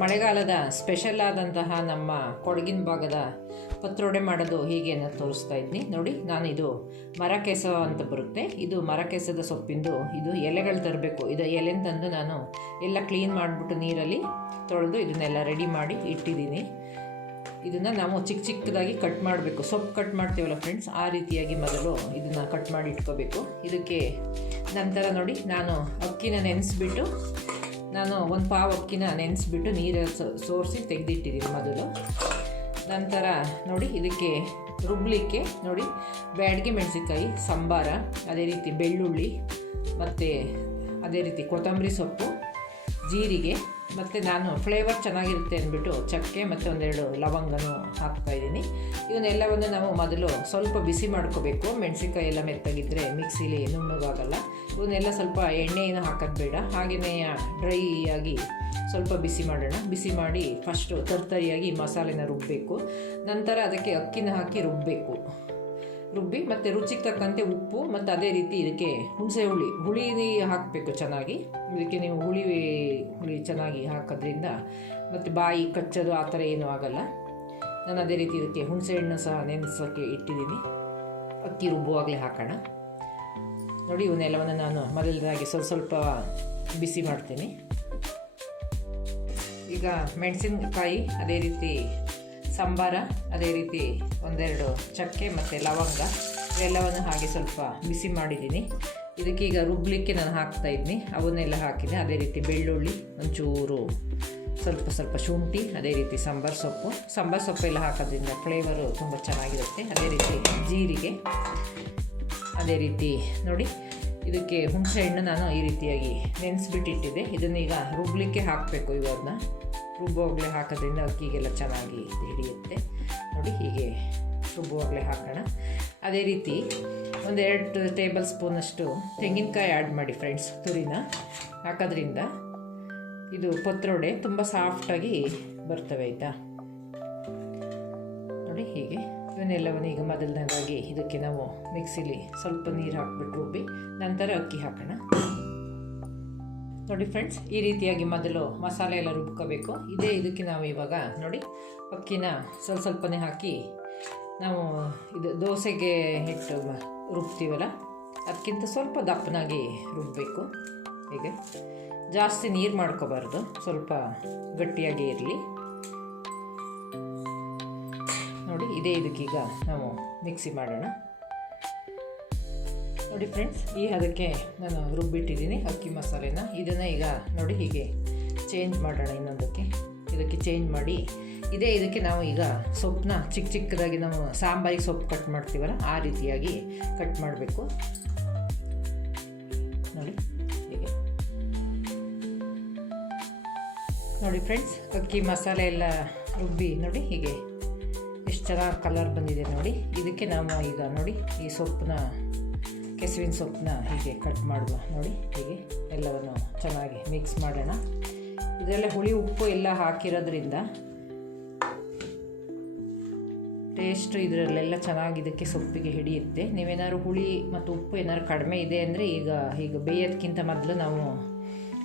ಮಳೆಗಾಲದ ಸ್ಪೆಷಲ್ ಆದಂತಹ ನಮ್ಮ ಕೊಡಗಿನ ಭಾಗದ ಪತ್ರೊಡೆ ಮಾಡೋದು ಹೀಗೆ ಅನ್ನೋದು ತೋರಿಸ್ತಾ ಇದ್ದೀನಿ ನೋಡಿ. ನಾನು ಇದು ಮರಕೆಸ ಅಂತ ಬರುತ್ತೆ, ಇದು ಮರಕೆಸದ ಸೊಪ್ಪಿಂದು ಇದು ಎಲೆಗಳು ತರಬೇಕು. ಇದು ಎಲೆನ ತಂದು ನಾನು ಎಲ್ಲ ಕ್ಲೀನ್ ಮಾಡಿಬಿಟ್ಟು ನೀರಲ್ಲಿ ತೊಳೆದು ಇದನ್ನೆಲ್ಲ ರೆಡಿ ಮಾಡಿ ಇಟ್ಟಿದ್ದೀನಿ. ಇದನ್ನು ನಾವು ಚಿಕ್ಕ ಚಿಕ್ಕದಾಗಿ ಕಟ್ ಮಾಡಬೇಕು. ಸೊಪ್ಪು ಕಟ್ ಮಾಡ್ತೀವಲ್ಲ ಫ್ರೆಂಡ್ಸ್, ಆ ರೀತಿಯಾಗಿ ಮೊದಲು ಇದನ್ನು ಕಟ್ ಮಾಡಿ ಇಟ್ಕೋಬೇಕು. ಇದಕ್ಕೆ ನಂತರ ನೋಡಿ, ನಾನು ಅಕ್ಕಿನ ನೆನೆಸ್ಬಿಟ್ಟು ನಾನು ಒಂದು ಪಾವು ಅಕ್ಕಿನ ನೆನೆಸ್ಬಿಟ್ಟು ನೀರಲ್ಲಿ ಸೋರಿಸಿ ತೆಗೆದಿಟ್ಟಿದ್ದೀನಿ ಮೊದಲು. ನಂತರ ನೋಡಿ, ಇದಕ್ಕೆ ರುಬ್ಲಿಕ್ಕೆ ನೋಡಿ ಬ್ಯಾಡಗಿ ಮೆಣಸಿನ್ಕಾಯಿ, ಸಂಬಾರ, ಅದೇ ರೀತಿ ಬೆಳ್ಳುಳ್ಳಿ ಮತ್ತು ಅದೇ ರೀತಿ ಕೊತ್ತಂಬರಿ ಸೊಪ್ಪು, ಜೀರಿಗೆ ಮತ್ತು ನಾನು ಫ್ಲೇವರ್ ಚೆನ್ನಾಗಿರುತ್ತೆ ಅಂದ್ಬಿಟ್ಟು ಚಕ್ಕೆ ಮತ್ತು ಒಂದೆರಡು ಲವಂಗನೂ ಹಾಕ್ತಾಯಿದ್ದೀನಿ. ಇವನ್ನೆಲ್ಲವನ್ನು ನಾವು ಮೊದಲು ಸ್ವಲ್ಪ ಬಿಸಿ ಮಾಡ್ಕೋಬೇಕು. ಮೆಣಸಿನ್ಕಾಯಿ ಎಲ್ಲ ಮೆತ್ತಗಿದ್ದರೆ ಮಿಕ್ಸಿಲಿ ನುಣ್ಣಗಾಗಲ್ಲ. ಇವನ್ನೆಲ್ಲ ಸ್ವಲ್ಪ ಎಣ್ಣೆಯನ್ನು ಹಾಕೋದು ಬೇಡ, ಹಾಗೆಯೇ ಡ್ರೈ ಆಗಿ ಸ್ವಲ್ಪ ಬಿಸಿ ಮಾಡೋಣ. ಬಿಸಿ ಮಾಡಿ ಫಸ್ಟು ತರ್ತರಿಯಾಗಿ ಮಸಾಲೆನ ರುಬ್ಬಬೇಕು. ನಂತರ ಅದಕ್ಕೆ ಅಕ್ಕಿನ ಹಾಕಿ ರುಬ್ಬಿ ಮತ್ತು ರುಚಿಗೆ ತಕ್ಕಂತೆ ಉಪ್ಪು ಮತ್ತು ಅದೇ ರೀತಿ ಇದಕ್ಕೆ ಹುಣಸೆ ಹುಳಿ ಹಾಕಬೇಕು ಚೆನ್ನಾಗಿ. ಇದಕ್ಕೆ ನೀವು ಹುಳಿ ಚೆನ್ನಾಗಿ ಹಾಕೋದ್ರಿಂದ ಮತ್ತು ಬಾಯಿ ಕಚ್ಚೋದು ಆ ಥರ ಏನೂ ಆಗಲ್ಲ. ನಾನು ಅದೇ ರೀತಿ ಇದಕ್ಕೆ ಹುಣಸೆ ಹಣ್ಣು ಸಹ ನೆನೆಸೋಕ್ಕೆ ಇಟ್ಟಿದ್ದೀನಿ. ಅಕ್ಕಿ ರುಬ್ಬುವಾಗಲೇ ಹಾಕೋಣ ನೋಡಿ. ಇವನ್ನೆಲ್ಲವನ್ನು ನಾನು ಮೊದಲದಾಗಿ ಸ್ವಲ್ಪ ಬಿಸಿ ಮಾಡ್ತೀನಿ. ಈಗ ಮೆಣಸಿನಕಾಯಿ, ಅದೇ ರೀತಿ ಸಂಬಾರ, ಅದೇ ರೀತಿ ಒಂದೆರಡು ಚಕ್ಕೆ ಮತ್ತು ಲವಂಗ ಇವೆಲ್ಲವನ್ನು ಹಾಗೆ ಸ್ವಲ್ಪ ಬಿಸಿ ಮಾಡಿದ್ದೀನಿ. ಇದಕ್ಕೆ ಈಗ ರುಬ್ಬಲಿಕ್ಕೆ ನಾನು ಹಾಕ್ತಾಯಿದ್ದೀನಿ, ಅವನ್ನೆಲ್ಲ ಹಾಕಿದೆ. ಅದೇ ರೀತಿ ಬೆಳ್ಳುಳ್ಳಿ, ಒಂಚೂರು ಸ್ವಲ್ಪ ಶುಂಠಿ, ಅದೇ ರೀತಿ ಸಾಂಬಾರು ಸೊಪ್ಪೆಲ್ಲ ಹಾಕೋದ್ರಿಂದ ಫ್ಲೇವರು ತುಂಬ ಚೆನ್ನಾಗಿರುತ್ತೆ. ಅದೇ ರೀತಿ ಜೀರಿಗೆ, ಅದೇ ರೀತಿ ನೋಡಿ ಇದಕ್ಕೆ ಹುಣಸೆ ಹಣ್ಣು ನಾನು ಈ ರೀತಿಯಾಗಿ ನೆನೆಸ್ಬಿಟ್ಟಿಟ್ಟಿದ್ದೆ. ಇದನ್ನೀಗ ರುಬ್ಬಲಿಕ್ಕೆ ಹಾಕಬೇಕು. ಇವನ್ನ ರುಬ್ಬುವಾಗಲೇ ಹಾಕೋದ್ರಿಂದ ಅಕ್ಕಿಗೆಲ್ಲ ಚೆನ್ನಾಗಿ ಹಿಡಿಯುತ್ತೆ ನೋಡಿ. ಹೀಗೆ ರುಬ್ಬುವಾಗಲೇ ಹಾಕೋಣ. ಅದೇ ರೀತಿ 1-2 ಟೇಬಲ್ ಸ್ಪೂನಷ್ಟು ತೆಂಗಿನಕಾಯಿ ಆ್ಯಡ್ ಮಾಡಿ ಫ್ರೆಂಡ್ಸ್. ತುರಿನ ಹಾಕೋದ್ರಿಂದ ಇದು ಪತ್ರೊಡೆ ತುಂಬ ಸಾಫ್ಟಾಗಿ ಬರ್ತವೆ, ಆಯಿತಾ ನೋಡಿ. ಹೀಗೆ ಇವನ್ನೆಲ್ಲವನ್ನು ಈಗ ಮೊದಲನೇದಾಗಿ ಇದಕ್ಕೆ ನಾವು ಮಿಕ್ಸಿಲಿ ಸ್ವಲ್ಪ ನೀರು ಹಾಕ್ಬಿಟ್ಟು ರುಬ್ಬಿ ನಂತರ ಅಕ್ಕಿ ಹಾಕೋಣ ನೋಡಿ ಫ್ರೆಂಡ್ಸ್. ಈ ರೀತಿಯಾಗಿ ಮೊದಲು ಮಸಾಲೆ ಎಲ್ಲ ರುಬ್ಕೋಬೇಕು. ಇದಕ್ಕೆ ನಾವು ಇವಾಗ ನೋಡಿ ಅಕ್ಕಿನ ಸ್ವಲ್ಪನೇ ಹಾಕಿ ನಾವು ಇದು ದೋಸೆಗೆ ಹಿಟ್ಟು ರುಬ್ತೀವಲ್ಲ ಅದಕ್ಕಿಂತ ಸ್ವಲ್ಪ ದಪ್ಪನಾಗಿ ರುಬ್ಬಬೇಕು. ಹೀಗೆ ಜಾಸ್ತಿ ನೀರು ಮಾಡ್ಕೋಬಾರ್ದು, ಸ್ವಲ್ಪ ಗಟ್ಟಿಯಾಗಿ ಇರಲಿ ನೋಡಿ. ಇದಕ್ಕೀಗ ನಾವು ಮಿಕ್ಸಿ ಮಾಡೋಣ ನೋಡಿ ಫ್ರೆಂಡ್ಸ್. ಅದಕ್ಕೆ ನಾನು ರುಬ್ಬಿಟ್ಟಿದ್ದೀನಿ ಅಕ್ಕಿ ಮಸಾಲೆನ. ಇದನ್ನು ಈಗ ನೋಡಿ ಹೀಗೆ ಚೇಂಜ್ ಮಾಡೋಣ ಇನ್ನೊಂದಕ್ಕೆ. ಇದಕ್ಕೆ ಚೇಂಜ್ ಮಾಡಿ ಇದಕ್ಕೆ ನಾವು ಈಗ ಸೊಪ್ಪನ್ನ ಚಿಕ್ಕದಾಗಿ ನಾವು ಸಾಂಬಾರಿಗೆ ಸೊಪ್ಪು ಕಟ್ ಮಾಡ್ತೀವಲ್ಲ ಆ ರೀತಿಯಾಗಿ ಕಟ್ ಮಾಡಬೇಕು ನೋಡಿ. ಹೀಗೆ ನೋಡಿ ಫ್ರೆಂಡ್ಸ್, ಅಕ್ಕಿ ಮಸಾಲೆ ಎಲ್ಲ ರುಬ್ಬಿ ನೋಡಿ ಹೀಗೆ ಎಷ್ಟು ಚೆನ್ನಾಗಿ ಕಲರ್ ಬಂದಿದೆ ನೋಡಿ. ಇದಕ್ಕೆ ನಾವು ಈಗ ನೋಡಿ ಈ ಕೆಸುವಿನ ಸೊಪ್ಪನ್ನ ಹೀಗೆ ಕಟ್ ಮಾಡುವ ನೋಡಿ. ಹೀಗೆ ಎಲ್ಲವನ್ನು ಚೆನ್ನಾಗಿ ಮಿಕ್ಸ್ ಮಾಡೋಣ. ಇದೆಲ್ಲ ಹುಳಿ ಉಪ್ಪು ಎಲ್ಲ ಹಾಕಿರೋದ್ರಿಂದ ಟೇಸ್ಟು ಇದರಲ್ಲೆಲ್ಲ ಚೆನ್ನಾಗಿ ಇದಕ್ಕೆ ಸೊಪ್ಪಿಗೆ ಹಿಡಿಯುತ್ತೆ. ನೀವೇನಾದ್ರು ಹುಳಿ ಮತ್ತು ಉಪ್ಪು ಏನಾದ್ರು ಕಡಿಮೆ ಇದೆ ಅಂದರೆ ಈಗ ಬೇಯೋದಕ್ಕಿಂತ ಮೊದಲು ನಾವು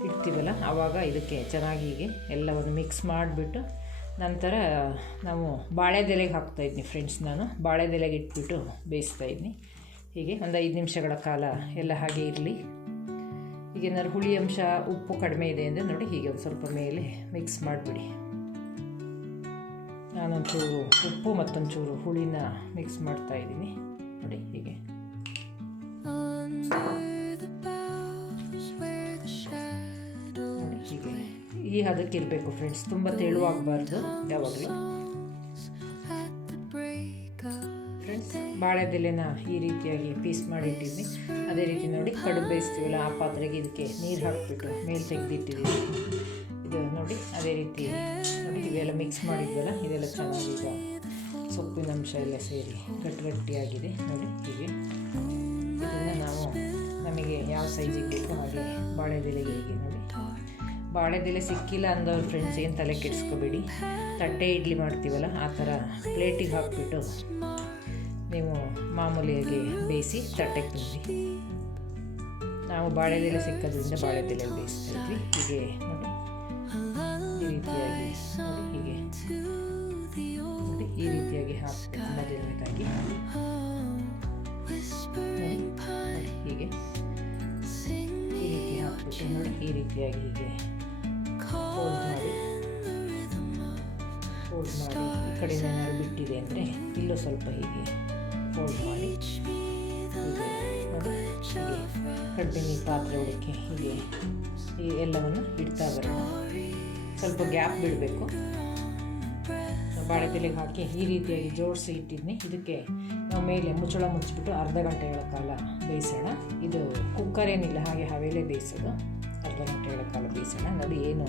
ಇಡ್ತೀವಲ್ಲ ಆವಾಗ ಇದಕ್ಕೆ ಚೆನ್ನಾಗಿ ಹೀಗೆ ಎಲ್ಲವನ್ನು ಮಿಕ್ಸ್ ಮಾಡಿಬಿಟ್ಟು ನಂತರ ನಾವು ಬಾಳೆದೆಲೆಗೆ ಹಾಕ್ತಾಯಿದ್ದೀನಿ ಫ್ರೆಂಡ್ಸ್. ನಾನು ಬಾಳೆದೆಲೆಗೆ ಇಟ್ಬಿಟ್ಟು ಬೇಯಿಸ್ತಾಯಿದ್ದೀನಿ. ಹೀಗೆ ಒಂದು 5 ನಿಮಿಷಗಳ ಕಾಲ ಎಲ್ಲ ಹಾಗೆ ಇರಲಿ. ಈಗೇನಾದ್ರು ಹುಳಿ ಅಂಶ ಉಪ್ಪು ಕಡಿಮೆ ಇದೆ ಅಂದರೆ ನೋಡಿ ಹೀಗೆ ಒಂದು ಸ್ವಲ್ಪ ಮೇಲೆ ಮಿಕ್ಸ್ ಮಾಡಿಬಿಡಿ. ನಾನೊಂಚೂರು ಉಪ್ಪು ಮತ್ತೊಂಚೂರು ಹುಳಿನ ಮಿಕ್ಸ್ ಮಾಡ್ತಾಯಿದ್ದೀನಿ ನೋಡಿ. ಹೀಗೆ ನೋಡಿ ಹೀಗೆ ಈ ಹದಕ್ಕಿರಬೇಕು ಫ್ರೆಂಡ್ಸ್, ತುಂಬ ತೆಳುವಾಗಬಾರ್ದು ಯಾವಾಗಲೂ ಫ್ರೆಂಡ್ಸ್. ಬಾಳೆದೆಲೆನ ಈ ರೀತಿಯಾಗಿ ಪೀಸ್ ಮಾಡಿ ಇಟ್ಟಿದ್ದೀನಿ. ಅದೇ ರೀತಿ ನೋಡಿ ಕಡುಬು ಬೇಯಿಸ್ತೀವಲ್ಲ ಆ ಪಾತ್ರೆಗೆ ಇದಕ್ಕೆ ನೀರು ಹಾಕಿಬಿಟ್ಟು ಮೇಲೆ ತೆಗೆದಿಟ್ಟಿದ್ದೀನಿ. ಇದು ನೋಡಿ ಅದೇ ರೀತಿ ನೋಡಿ ಇವೆಲ್ಲ ಮಿಕ್ಸ್ ಮಾಡಿದ್ವಲ್ಲ ಇದೆಲ್ಲ ಚೆನ್ನಾಗಿ ಈಗ ಸೊಪ್ಪಿನ ಅಂಶ ಎಲ್ಲ ಸೇರಿ ಗಟ್ಟಿಯಾಗಿದೆ ನೋಡಿ. ಹೀಗೆ ಇದನ್ನು ನಾವು ನಮಗೆ ಯಾವ ಸೈಜಿಗೆ ಬೇಕೋ ಹಾಗೆ ಬಾಳೆದೆಲೆಗೆ ಹೀಗೆ ನೋಡಿ. ಬಾಳೆದೆಲೆ ಸಿಕ್ಕಿಲ್ಲ ಅಂದವ್ರು ಫ್ರೆಂಡ್ಸ್ ಏನು ತಲೆ ಕೆಡಿಸ್ಕೋಬೇಡಿ. ತಟ್ಟೆ ಇಡ್ಲಿ ಮಾಡ್ತೀವಲ್ಲ ಆ ಥರ ಪ್ಲೇಟಿಗೆ ಹಾಕಿಬಿಟ್ಟು ನೀವು ಮಾಮೂಲಿಯಾಗಿ ಬೇಯಿಸಿ ತಟ್ಟೆಗೆ ತುಂಬಿ. ನಾವು ಬಾಳೆದೆಲೆ ಸಿಕ್ಕೋದ್ರಿಂದ ಬಾಳೆದೆಲೆ ಬೇಯಿಸ್ತಾ ಇದ್ವಿ. ಹೀಗೆ ನೋಡಿ ಈ ರೀತಿಯಾಗಿ ನೋಡಿ ಹೀಗೆ ನೋಡಿ ಈ ರೀತಿಯಾಗಿ ಹಾಕಬೇಕು. ಮೊದಲನೇದಾಗಿ ಹೀಗೆ ಈ ರೀತಿ ಹಾಕ್ಬಿಟ್ಟು ನೋಡಿ ಈ ರೀತಿಯಾಗಿ ಹೀಗೆ ಫೋಲ್ಡ್ ಮಾಡಿ ಈ ಕಡೆಯಿಂದ ಏನಾದ್ರು ಬಿಟ್ಟಿದೆ ಅಂದರೆ ಇಲ್ಲೂ ಸ್ವಲ್ಪ ಹೀಗೆ ಫೋಲ್ಡ್ ಮಾಡಿ ನೋಡಿ ಹೀಗೆ ಕಡ್ಡಿನ ಪಾತ್ರೆ ಒಳಕ್ಕೆ ಹೀಗೆ ಈ ಎಲ್ಲವನ್ನು ಇಡ್ತಾ ಬರೋಣ. ಸ್ವಲ್ಪ ಗ್ಯಾಪ್ ಬಿಡಬೇಕು. ಬಾಳೆದೆಲೆಗೆ ಹಾಕಿ ಈ ರೀತಿಯಾಗಿ ಜೋಡಿಸಿ ಇಟ್ಟಿದ್ದೀನಿ. ಇದಕ್ಕೆ ನಾವು ಮೇಲೆ ಮುಚ್ಚಳ ಮುಚ್ಚಿಬಿಟ್ಟು ಅರ್ಧ ಗಂಟೆಗಳ ಕಾಲ ಬೇಯಿಸೋಣ. ಇದು ಕುಕ್ಕರ್ ಏನಿಲ್ಲ, ಹಾಗೆ ಹವೇಲೆ ಬೇಯಿಸೋದು. ಅರ್ಧ ಗಂಟೆಗಳ ಕಾಲ ಬೇಯಿಸೋಣ. ನೋಡಿ ಏನು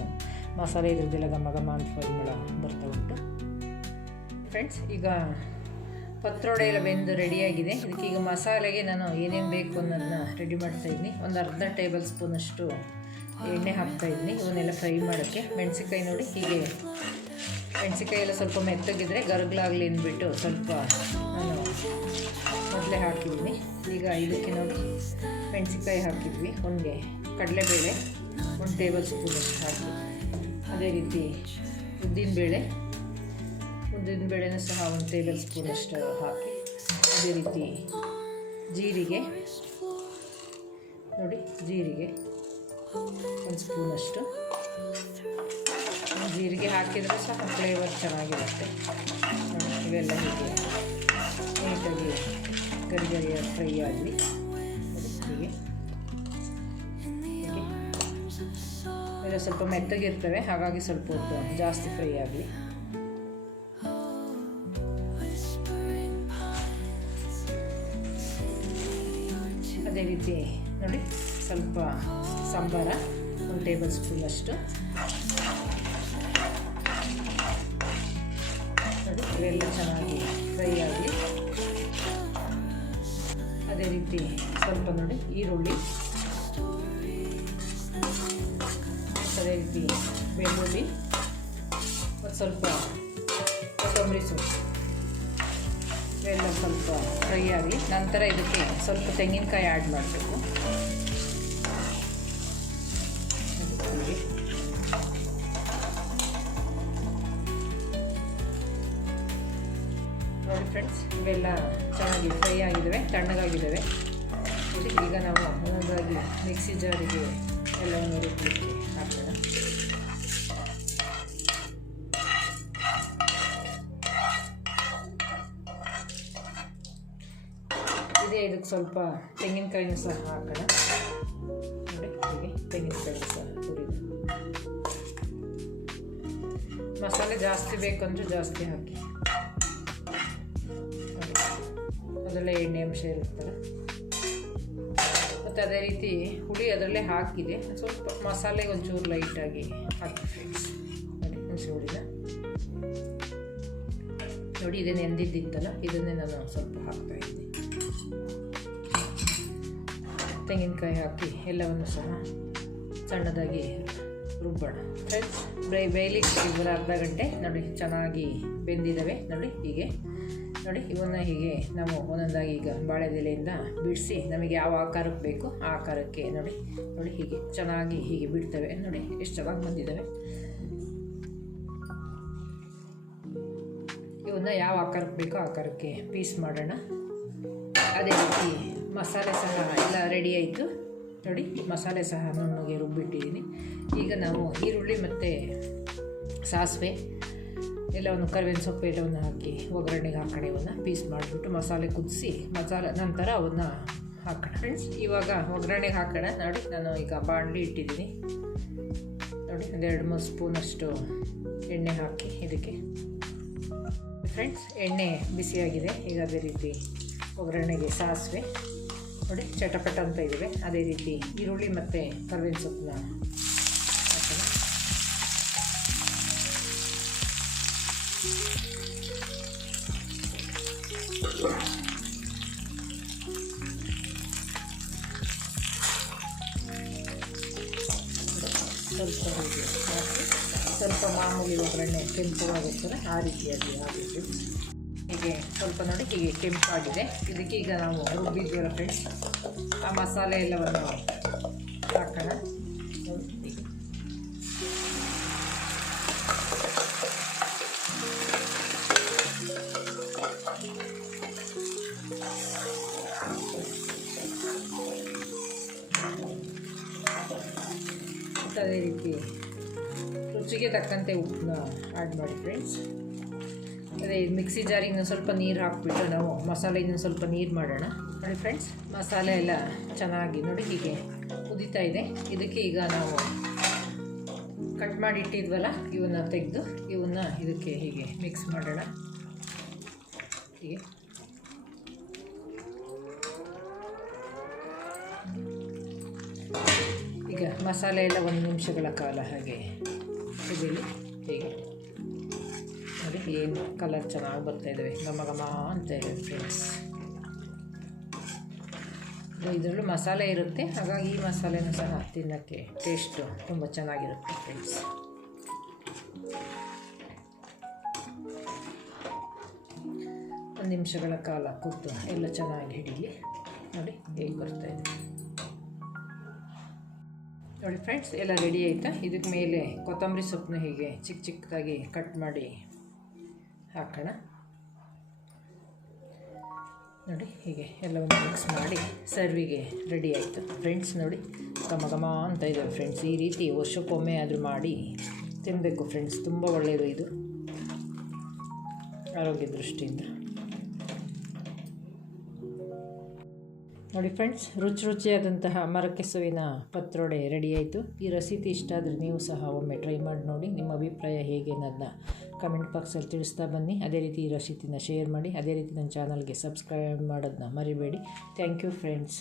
ಮಸಾಲೆ ಇದ್ರದ್ದೆಲ್ಲ ಘಮ ಘಮ ಅಂತ ಪರಿಮಳ ಬರ್ತಾ ಉಂಟು. ಫ್ರೆಂಡ್ಸ್, ಈಗ ಪತ್ರೊಡೆ ಎಲ್ಲ ಬೆಂದು ರೆಡಿಯಾಗಿದೆ. ಇದಕ್ಕೆ ಈಗ ಮಸಾಲೆಗೆ ನಾನು ಏನೇನು ಬೇಕು ಅನ್ನೋದನ್ನ ರೆಡಿ ಮಾಡ್ತಾಯಿದ್ದೀನಿ. ಒಂದು ಅರ್ಧ ಟೇಬಲ್ ಸ್ಪೂನಷ್ಟು ಎಣ್ಣೆ ಹಾಕ್ತಾಯಿದ್ದೀನಿ ಇವನ್ನೆಲ್ಲ ಫ್ರೈ ಮಾಡೋಕ್ಕೆ. ಮೆಣಸಿನ್ಕಾಯಿ ನೋಡಿ ಹೀಗೆ ಮೆಣಸಿನ್ಕಾಯಿ ಎಲ್ಲ ಸ್ವಲ್ಪ ಮೆತ್ತಗಿದ್ರೆ ಗರಗ್ಲಾಗಲಿ ಅಂದ್ಬಿಟ್ಟು ಸ್ವಲ್ಪ ನಾನು ಮೊದಲೇ ಹಾಕಿದ್ದೀನಿ. ಈಗ ಇದಕ್ಕೆ ನೋಡಿ ಮೆಣಸಿನ್ಕಾಯಿ ಹಾಕಿದ್ವಿ, ಒಂದು ಕಡಲೆಬೇಳೆ 1 ಟೇಬಲ್ ಸ್ಪೂನಷ್ಟು ಹಾಕಿ, ಅದೇ ರೀತಿ ಉದ್ದಿನಬೇಳೆನೂ ಸಹ 1 ಟೇಬಲ್ ಸ್ಪೂನಷ್ಟು ಹಾಕಿ, ಅದೇ ರೀತಿ ಜೀರಿಗೆ ನೋಡಿ 1 ಸ್ಪೂನಷ್ಟು ಜೀರಿಗೆ ಹಾಕಿದರೆ ಸಹ ಫ್ಲೇವರ್ ಚೆನ್ನಾಗಿರುತ್ತೆ. ಇವೆಲ್ಲ ಹೀಗೆ ನೀಟಾಗಿ ಗರಿಗರಿಯ ಫ್ರೈ ಆಗಲಿ. ಹೀಗೆ ಇವೆಲ್ಲ ಸ್ವಲ್ಪ ಮೆತ್ತಗಿರ್ತವೆ, ಹಾಗಾಗಿ ಸ್ವಲ್ಪ ಹೊತ್ತು ಜಾಸ್ತಿ ಫ್ರೈ ಆಗಲಿ. ಅದೇ ರೀತಿ ನೋಡಿ ಸ್ವಲ್ಪ ಸಾಂಬಾರ 1 ಟೇಬಲ್ ಸ್ಪೂನಷ್ಟು ನೋಡಿ ಇವೆಲ್ಲ ಚೆನ್ನಾಗಿ ಫ್ರೈ ಆಗಲಿ. ಅದೇ ರೀತಿ ಸ್ವಲ್ಪ ನೋಡಿ ಈರುಳ್ಳಿ, ಅದೇ ರೀತಿ ಬೆಳ್ಳುಳ್ಳಿ, ಮತ್ತು ಸ್ವಲ್ಪ ಕೊತ್ತಂಬರಿ ಸೊಪ್ಪು ಇವೆಲ್ಲ ಸ್ವಲ್ಪ ಫ್ರೈ ಆಗಲಿ. ನಂತರ ಇದಕ್ಕೆ ಸ್ವಲ್ಪ ತೆಂಗಿನಕಾಯಿ ಆ್ಯಡ್ ಮಾಡಬೇಕು. ನೋಡಿ ಫ್ರೆಂಡ್ಸ್, ಇವೆಲ್ಲ ಚೆನ್ನಾಗಿ ಫ್ರೈ ಆಗಿದ್ದಾವೆ, ತಣ್ಣಗಾಗಿದ್ದಾವೆ. ಈಗ ನಾವು ಒಂದೊಂದಾಗಿ ಮಿಕ್ಸಿ ಜಾರಿಗೆ ಎಲ್ಲವನ್ನು ರುಬ್ಬಲಿಕ್ಕೆ ಹಾಕೋಣ. ಇದಕ್ಕೆ ಸ್ವಲ್ಪ ತೆಂಗಿನಕಾಯಿನೂ ಸಹ ಹಾಕೋಣ. ನೋಡಿ ಹೀಗೆ ತೆಂಗಿನಕಾಯಿ ಸಹ ಹುರಿದು. ಮಸಾಲೆ ಜಾಸ್ತಿ ಬೇಕಂದ್ರೆ ಜಾಸ್ತಿ ಹಾಕಿ, ಅದರಲ್ಲೇ ಎಣ್ಣೆ ಅಂಶ ಇರುತ್ತಲ್ಲ. ಮತ್ತು ಅದೇ ರೀತಿ ಹುಳಿ ಅದರಲ್ಲೇ ಹಾಕಿದೆ, ಸ್ವಲ್ಪ ಮಸಾಲೆ ಒಂಚೂರು ಲೈಟಾಗಿ ಹಾಕಿ ಫ್ರೆಂಡ್ಸ್. ನೋಡಿ ಹುಣಸೆ ಹುಳಿನ ನೋಡಿ ಇದನ್ನು ಎಂದಿದ್ದಿತ್ತಲ್ಲ, ಇದನ್ನೇ ನಾನು ಸ್ವಲ್ಪ ಹಾಕ್ತಾಯಿದ್ದೀನಿ. ತೆಂಗಿನಕಾಯಿ ಹಾಕಿ ಎಲ್ಲವನ್ನು ಸಹ ಸಣ್ಣದಾಗಿ ರುಬ್ಬೋಣ ಫ್ರೆಂಡ್ಸ್. ಬೇಯಲಿಕ್ಕೆ ಇವರ ಅರ್ಧ ಗಂಟೆ ನೋಡಿ ಚೆನ್ನಾಗಿ ಬೆಂದಿದ್ದಾವೆ. ನೋಡಿ ಹೀಗೆ ನೋಡಿ ಇವನ್ನ ಹೀಗೆ ನಾವು ಒಂದೊಂದಾಗಿ ಈಗ ಬಾಳೆದೆಲೆಯಿಂದ ಬಿಡಿಸಿ ನಮಗೆ ಯಾವ ಆಕಾರಕ್ಕೆ ಬೇಕು ಆ ಆಕಾರಕ್ಕೆ ನೋಡಿ ಹೀಗೆ ಚೆನ್ನಾಗಿ ಹೀಗೆ ಬಿಡ್ತವೆ. ನೋಡಿ ಎಷ್ಟು ಚೆನ್ನಾಗಿ ಬಂದಿದ್ದಾವೆ. ಇವನ್ನ ಯಾವ ಆಕಾರಕ್ಕೆ ಬೇಕೋ ಆಕಾರಕ್ಕೆ ಪೀಸ್ ಮಾಡೋಣ. ಅದೇ ರೀತಿ ಮಸಾಲೆ ಸಹ ಎಲ್ಲ ರೆಡಿ ಆಯಿತು. ನೋಡಿ ಮಸಾಲೆ ಸಹ ನುಣ್ಣಗೆ ರುಬ್ಬಿಟ್ಟಿದ್ದೀನಿ. ಈಗ ನಾವು ಈರುಳ್ಳಿ ಮತ್ತು ಸಾಸಿವೆ ಎಲ್ಲವನ್ನು ಕರಿಬೇವಿನ ಸೊಪ್ಪು ಎಲ್ಲವನ್ನು ಹಾಕಿ ಒಗ್ಗರಣೆಗೆ ಹಾಕೋಣ. ಇವನ್ನ ಪೀಸ್ ಮಾಡಿಬಿಟ್ಟು ಮಸಾಲೆ ಕುದಿಸಿ ನಂತರ ಅವನ್ನ ಹಾಕೋಣ ಫ್ರೆಂಡ್ಸ್. ಇವಾಗ ಒಗ್ಗರಣೆಗೆ ಹಾಕೋಣ. ನೋಡಿ ನಾನು ಈಗ ಬಾಣಲಿ ಇಟ್ಟಿದ್ದೀನಿ. ನೋಡಿ ಒಂದು 2-3 ಸ್ಪೂನಷ್ಟು ಎಣ್ಣೆ ಹಾಕಿ ಇದಕ್ಕೆ ಫ್ರೆಂಡ್ಸ್. ಎಣ್ಣೆ ಬಿಸಿಯಾಗಿದೆ. ಈಗ ಅದೇ ರೀತಿ ಒಗ್ಗರಣೆಗೆ ಸಾಸಿವೆ ನೋಡಿ ಚಟಪಟ ಅಂತ ಇದ್ದಾವೆ. ಅದೇ ರೀತಿ ಈರುಳ್ಳಿ ಮತ್ತು ಕರಿಬೇವಿನ ಸೊಪ್ಪನ್ನ ಹಾಕೋಣ. ಸ್ವಲ್ಪ ಮಾಮೂಲಿ ಒಗ್ಗರಣೆ ಕೆಂಪುವಾಗುತ್ತದೆ ಆ ರೀತಿಯಾಗಿ ಆಗಬೇಕು. ಹೀಗೆ ಸ್ವಲ್ಪ ನೋಡಿ ಹೀಗೆ ಕೆಂಪಾಗಿದೆ. ಇದಕ್ಕೆ ಈಗ ನಾವು ರುಬ್ಬಿದ್ವಲ್ಲ ಫ್ರೆಂಡ್ಸ್, ಆ ಮಸಾಲೆ ಎಲ್ಲವನ್ನು ಹಾಕೋಣ. ಅದೇ ರೀತಿ ರುಚಿಗೆ ತಕ್ಕಂತೆ ಉಪ್ಪನ್ನ ಆ್ಯಡ್ ಮಾಡಿ ಫ್ರೆಂಡ್ಸ್. ಅದೇ ಮಿಕ್ಸಿ ಜಾರಿಗೆ ಇನ್ನೊಂದು ಸ್ವಲ್ಪ ನೀರು ಹಾಕ್ಬಿಟ್ಟು ನಾವು ಮಸಾಲೆ ಇನ್ನೊಂದು ಸ್ವಲ್ಪ ನೀರು ಮಾಡೋಣ. ನೋಡಿ ಫ್ರೆಂಡ್ಸ್, ಮಸಾಲೆ ಎಲ್ಲ ಚೆನ್ನಾಗಿ ನೋಡಿ ಹೀಗೆ ಕುದೀತಾ ಇದೆ. ಇದಕ್ಕೆ ಈಗ ನಾವು ಕಟ್ ಮಾಡಿ ಇಟ್ಟಿದ್ವಲ್ಲ ಇವನ್ನ ತೆಗೆದು ಇವನ್ನ ಇದಕ್ಕೆ ಹೀಗೆ ಮಿಕ್ಸ್ ಮಾಡೋಣ. ಹೀಗೆ ಈಗ ಮಸಾಲೆ ಎಲ್ಲ 1 ನಿಮಿಷಗಳ ಕಾಲ ಹಾಗೆ ಕುದೀಲಿ. ಹೀಗೆ ನೋಡಿ ಏನು ಕಲರ್ ಚೆನ್ನಾಗಿ ಬರ್ತಾಯಿದ್ದಾವೆ, ಘಮ ಘಮ ಅಂತ ಇದೆ ಫ್ರೆಂಡ್ಸ್. ಇದರಲ್ಲೂ ಮಸಾಲೆ ಇರುತ್ತೆ, ಹಾಗಾಗಿ ಈ ಮಸಾಲೆನೂ ಸಹ ತಿನ್ನೋಕ್ಕೆ ಟೇಸ್ಟು ತುಂಬ ಚೆನ್ನಾಗಿರುತ್ತೆ ಫ್ರೆಂಡ್ಸ್. ಒಂದು ನಿಮಿಷಗಳ ಕಾಲ ಕೂತು ಎಲ್ಲ ಚೆನ್ನಾಗಿ ಹಿಡೀಲಿ. ನೋಡಿ ಹೇಗೆ ಬರ್ತಾಯಿದೆ ನೋಡಿ ಫ್ರೆಂಡ್ಸ್, ಎಲ್ಲ ರೆಡಿ ಆಯಿತಾ. ಇದಕ್ಕೆ ಮೇಲೆ ಕೊತ್ತಂಬರಿ ಸೊಪ್ಪನ್ನ ಹೀಗೆ ಚಿಕ್ಕ ಚಿಕ್ಕದಾಗಿ ಕಟ್ ಮಾಡಿ ಹಾಕೋಣ. ನೋಡಿ ಹೀಗೆ ಎಲ್ಲವನ್ನು ಮಿಕ್ಸ್ ಮಾಡಿ ಸರ್ವಿಗೆ ರೆಡಿ ಆಯಿತು ಫ್ರೆಂಡ್ಸ್. ನೋಡಿ ಘಮ ಘಮ ಅಂತ ಇದ್ದಾವೆ ಫ್ರೆಂಡ್ಸ್. ಈ ರೀತಿ ವರ್ಷಕ್ಕೊಮ್ಮೆ ಆದರೂ ಮಾಡಿ ತಿನ್ನಬೇಕು ಫ್ರೆಂಡ್ಸ್, ತುಂಬ ಒಳ್ಳೆಯದು ಇದು ಆರೋಗ್ಯ ದೃಷ್ಟಿಯಿಂದ. ನೋಡಿ ಫ್ರೆಂಡ್ಸ್, ರುಚಿಯಾದಂತಹ ಮರಕೆಸುವಿನ ಪತ್ರೊಡೆ ರೆಡಿ ಆಯಿತು. ಈ ರೆಸಿಪಿ ಇಷ್ಟ ಆದರೆ ನೀವು ಸಹ ಒಮ್ಮೆ ಟ್ರೈ ಮಾಡಿ ನೋಡಿ. ನಿಮ್ಮ ಅಭಿಪ್ರಾಯ ಹೇಗೆ ಅನ್ನೋದನ್ನ ಕಮೆಂಟ್ ಬಾಕ್ಸಲ್ಲಿ ತಿಳಿಸ್ತಾ ಬನ್ನಿ. ಅದೇ ರೀತಿ ಈ ರೆಸಿಪಿನ ಶೇರ್ ಮಾಡಿ. ಅದೇ ರೀತಿ ನನ್ನ ಚಾನಲ್ಗೆ ಸಬ್ಸ್ಕ್ರೈಬ್ ಮಾಡೋದನ್ನ ಮರಿಬೇಡಿ. Thank you friends.